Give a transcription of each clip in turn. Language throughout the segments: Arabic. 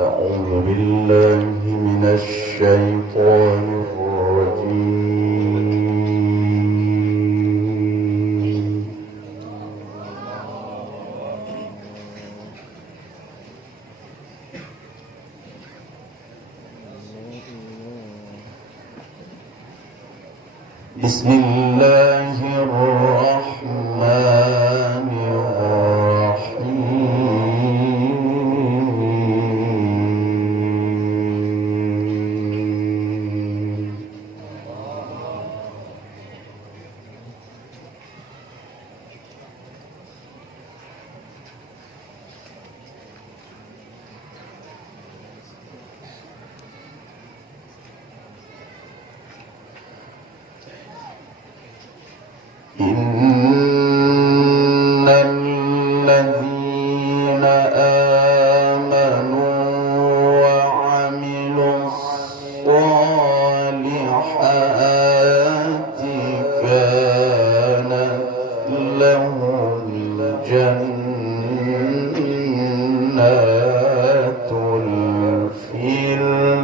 أعوذ بالله من الشيطان الرجيم. بسم الله الرحمن الرحيم. إن الذين آمنوا وعملوا الصالحات كانت لهم جنات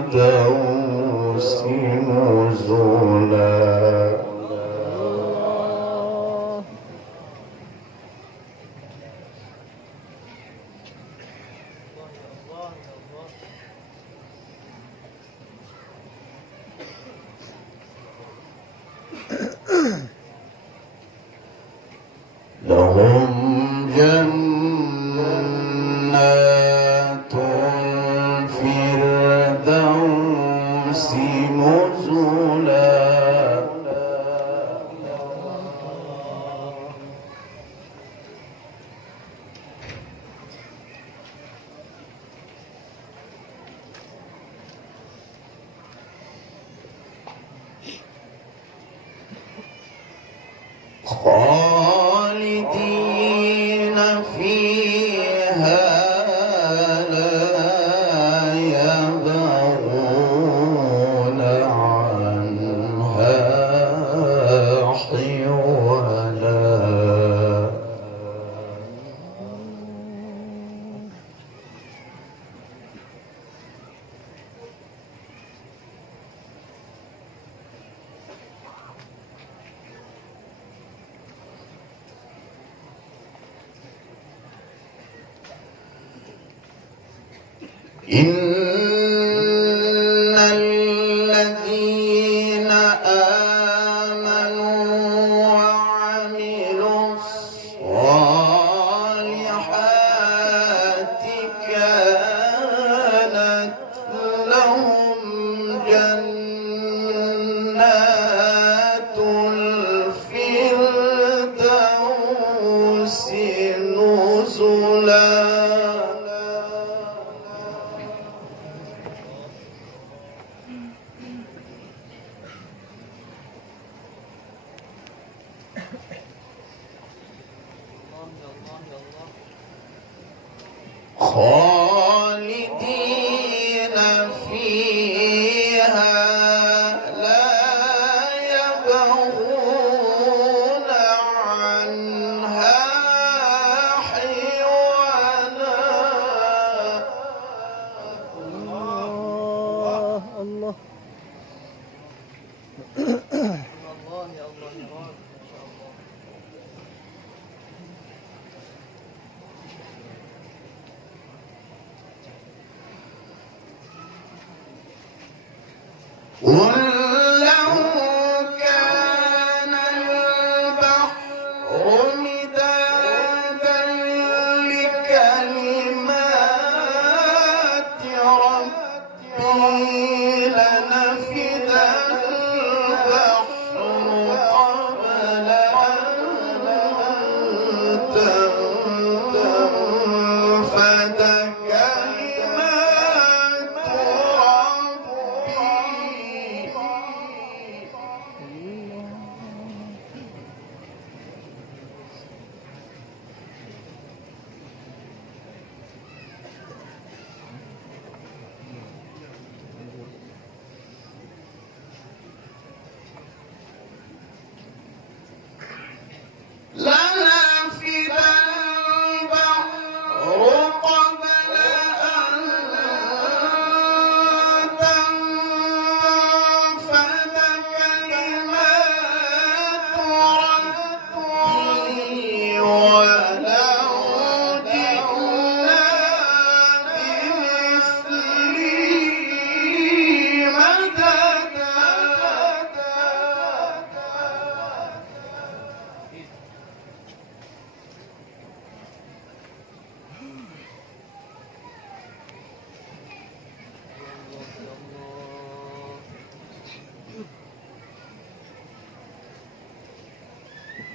الفردوس نزلا. لهم جنات الفردوس نزلا. خالدين فيها لا يبغون عنها حولا. إن الذين آمنوا وعملوا الصالحات كانت لهم جنات الفردوس نزلا. خالدين فيها لا يبغون عنها حولا. الله الله الله يا الله يا رب. قل لو كان البحر مدادا لكلمات ربي لنفد البحر قبل أن تنفد كلمات ربي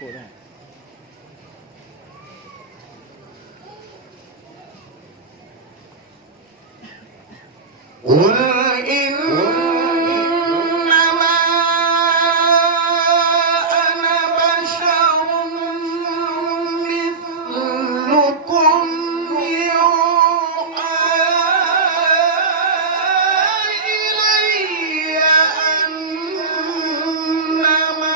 พูดได้ قل إنما أنا بشر مثلكم يوحى إلي أنما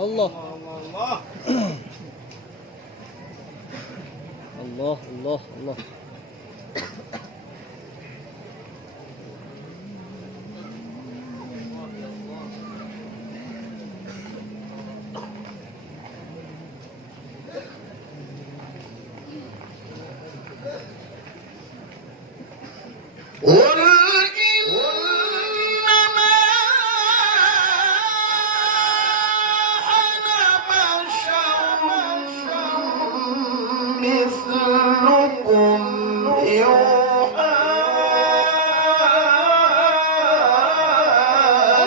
الله الله الله الله قل إنما أنا بشر مثلكم يوحى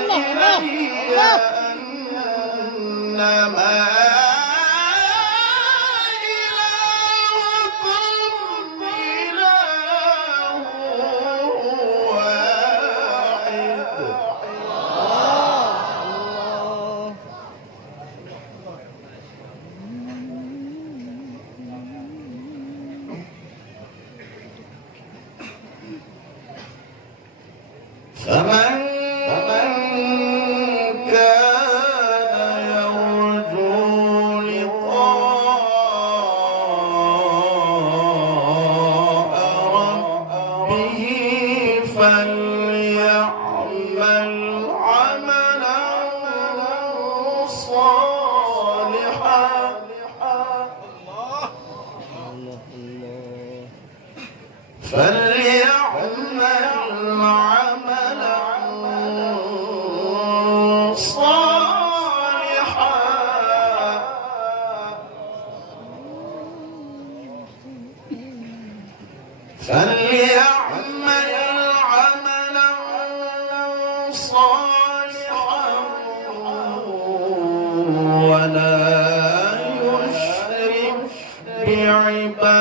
إلي أنما إلهكم إله واحد الله فمن كان يرجو لقاء ربه فليعمل عملا صالحا الله فليعمل عملا صالحا فليعمل عملا صالحا ولا يشرك بعبادة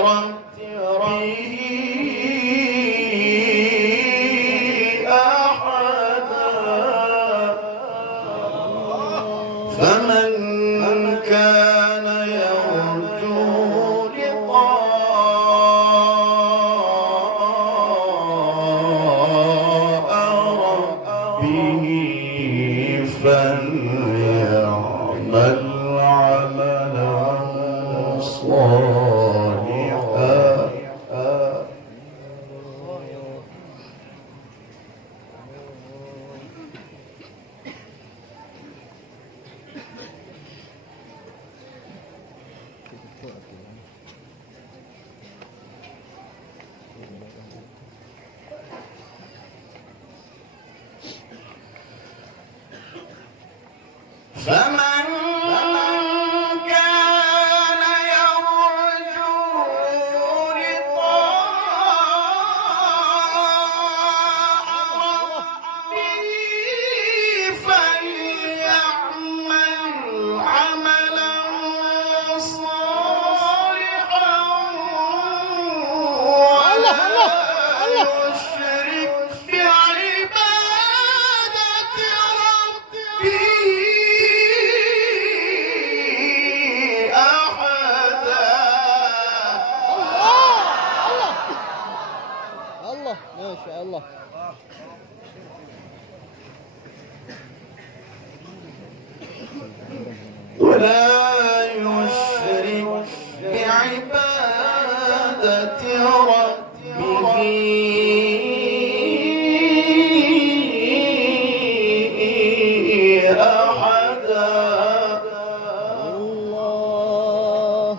ربه أحدا فمن كان يرجو لقاء ربه فليعمل عملا صالحا فمن كان يرجو لقاء ربه فليعمل عملا صالحا ولا يشرك بعبادة ربه أحدا الله ما شاء الله ولا يشرك بعبادة ربه أحدا الله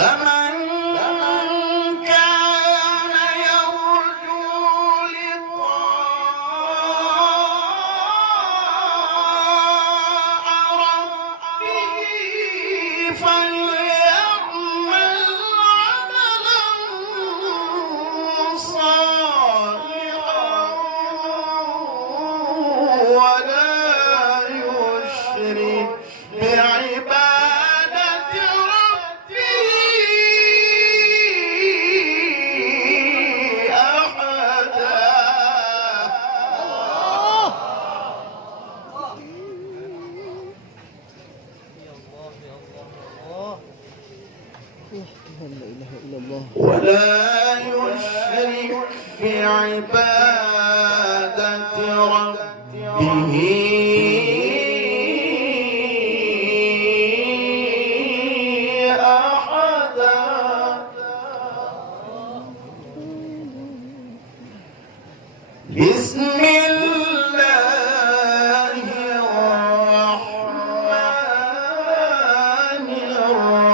فمن كان يرجو لقاء ربه فليعمل عملا صالحا ولا يشرك بعبادة ربه أحدا. لا إله إلا الله. ولا يشرك بعبادة ربه أحدا. بسم الله الرحمن الرحيم.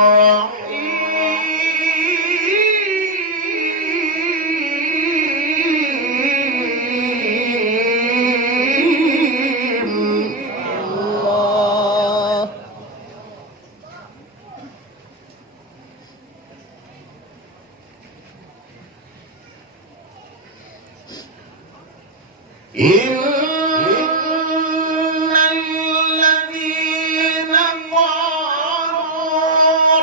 الله. إن الذين قالوا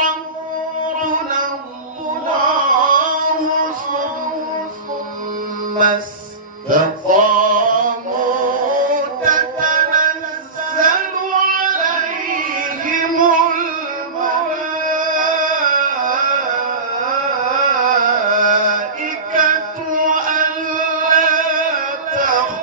ربنا الله ثم استقاموا تتنزل عليهم الملائكة ألا تخافوا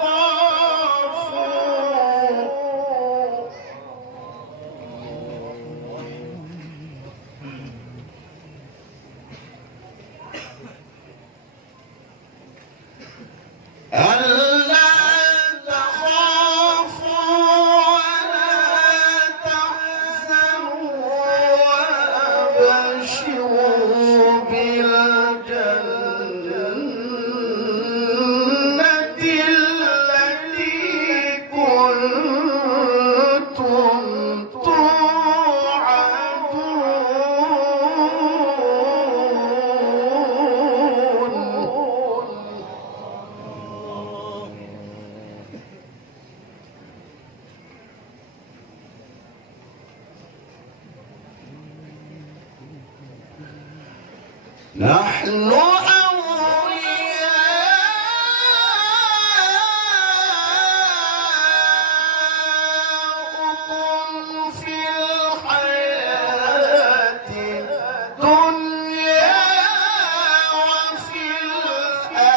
ألا تخافوا ولا تحزنوا وأبشروا بالجنة التي كنتم توعدون. نحن أولياؤكم في الحياة الدنيا وفي الآخرة.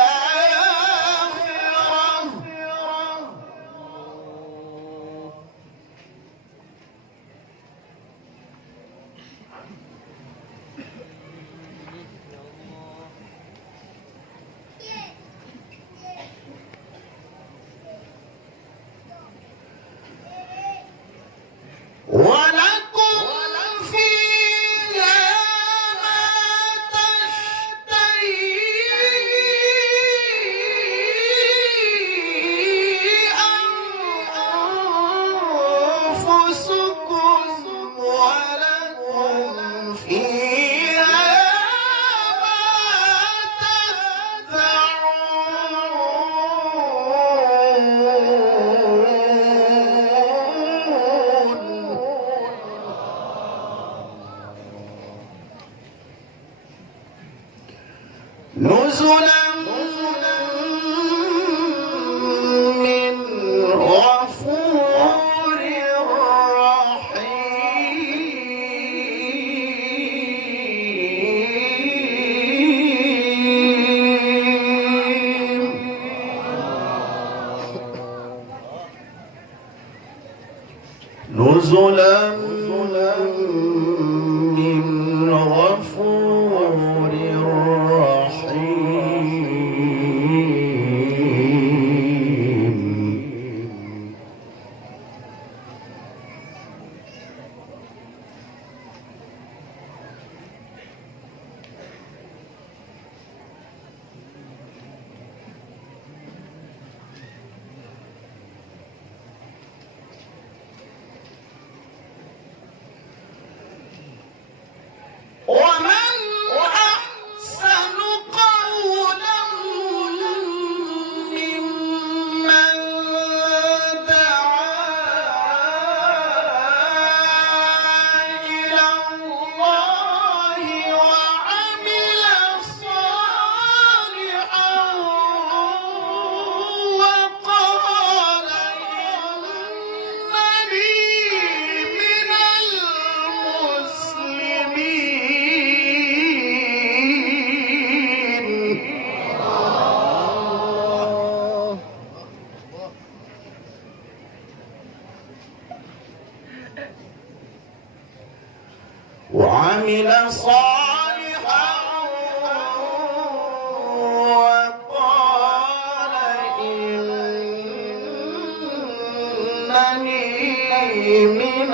ولكم فيها ما تشتهي أنفسكم ولكم فيها ما تدعون. نزلا من غفور رحيم. نزلا من غفور رحيم. وعمل صالحا وقال إنني من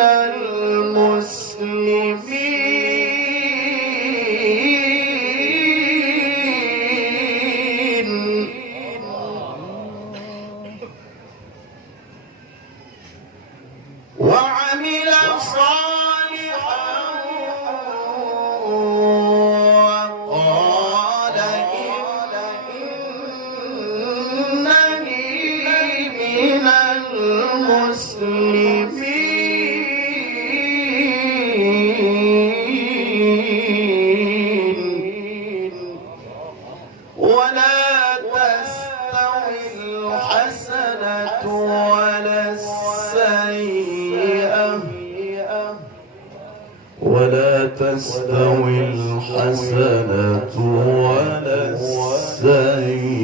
المسلمين وعمل صالحا وقال إنني من المسلمين ولا تستوي الحسنة ولا السيئة ولا تستوي الحسنة ولا السيئة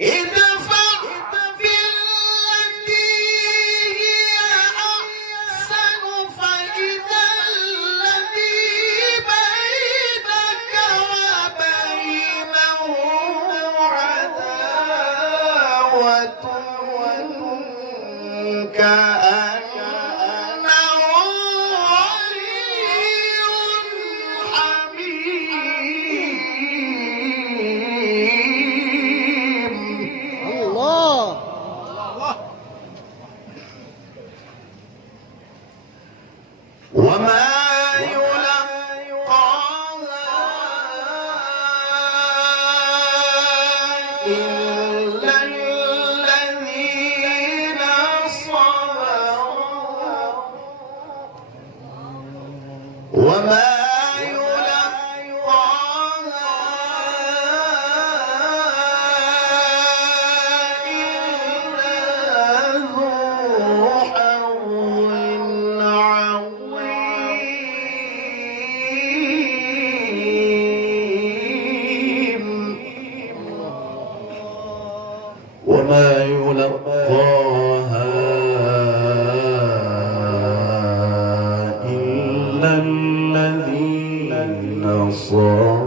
ادفع بالتي هي أحسن فإذا الذي بينك وبينه عداوة كأنه ولي حميم الله. وما يلقاها إلا الذين صبروا وما يلقاها إلا ذو حظ عظيم وما يلقاها إلا الذين صبروا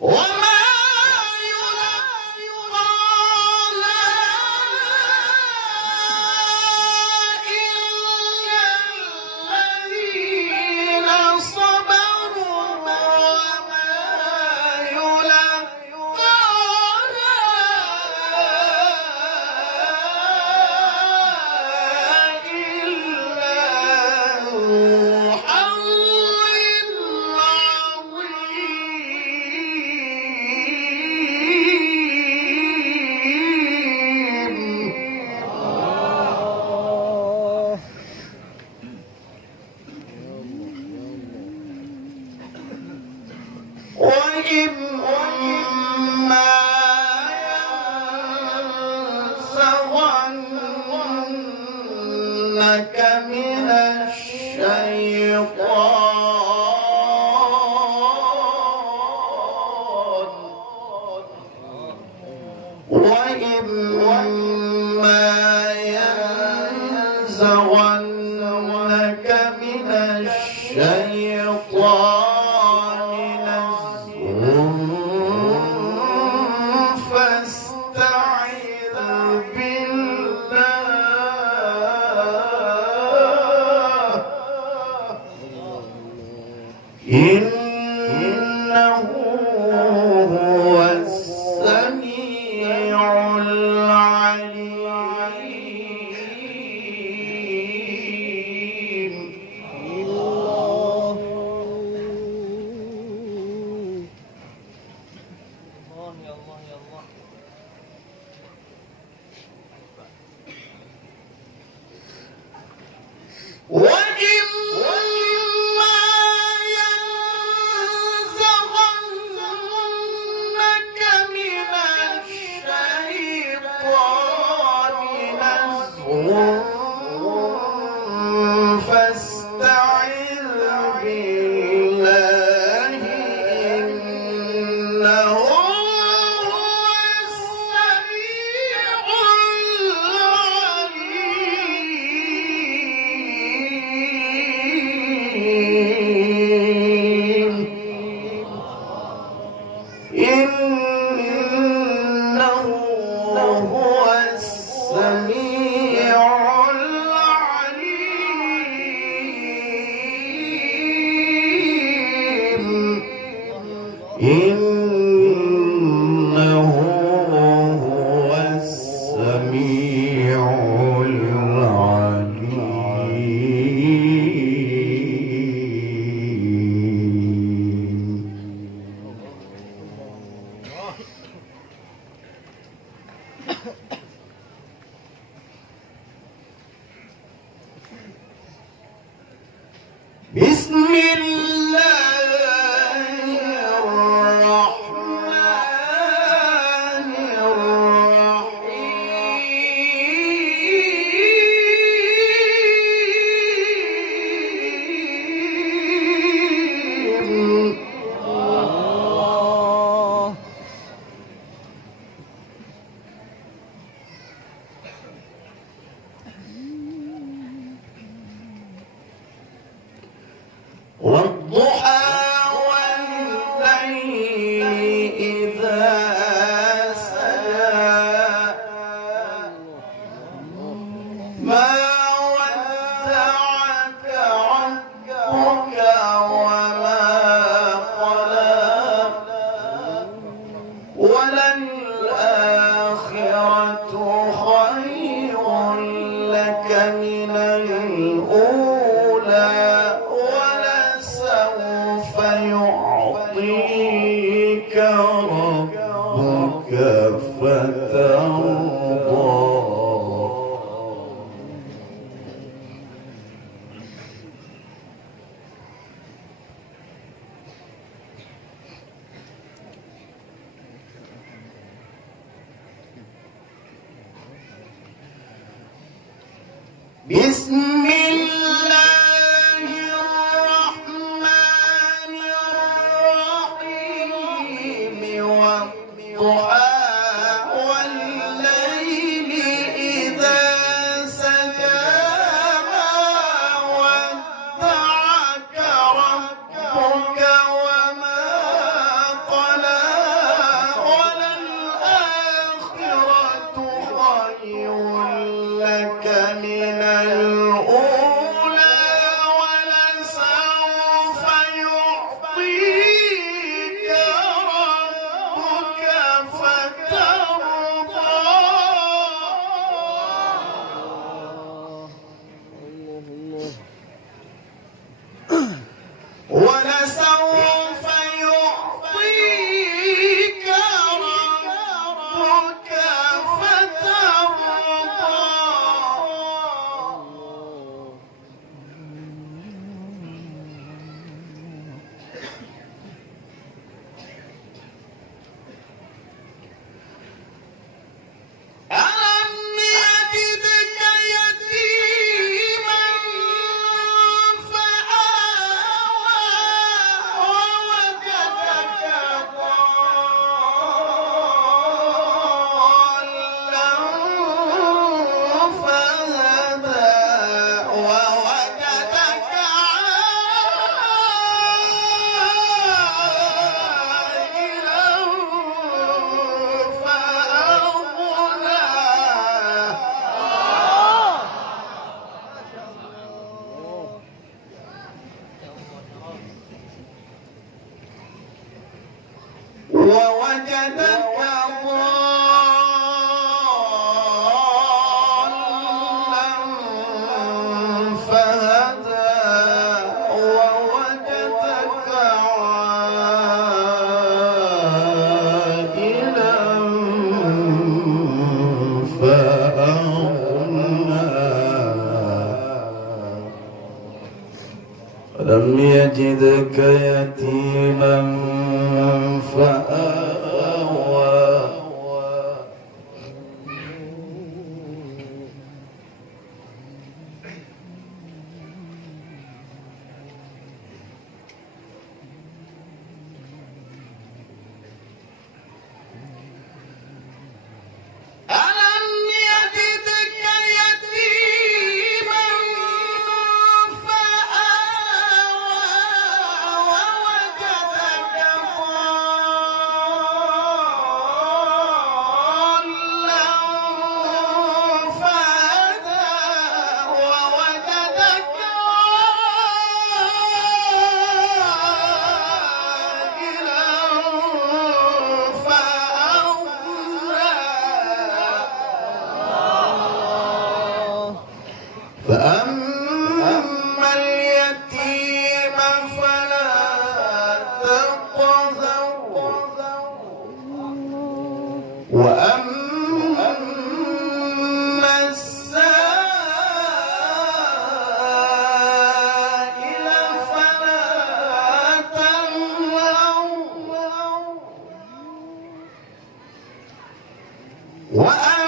وما ينزغنك من الشيطان وإما ينزغنك من الشيطان نزغ فاستعذ بالله إنه هو السميع الشيطان نزغ فاستعذ بالله إنه هو السميع العليم إنه هو السميع العليم إنه هو السميع العليم بسم الله الرحمن الرحيم الله والضحى والليل إذا سجى ما ودعك ربك وما قلى وللآخرة خير لك من الأولى ولسوف يعطيك ربك فترضى بسم الله الرحمن الرحيم والضحى والليل إذا سجى ما ودعك ربك وما قلى وللآخرة خير لك من الأولى ولسوف يعطيك ربك فترضى ولسوف يعطيك ربك فترضى ألم يجدك يتيما فآوى ووجدك ضالا فهدى ووجدك عائلا ووجدك ضالا فهدى ووجدك عائلا فأغنى لم يجدك يتيما فآوى وأن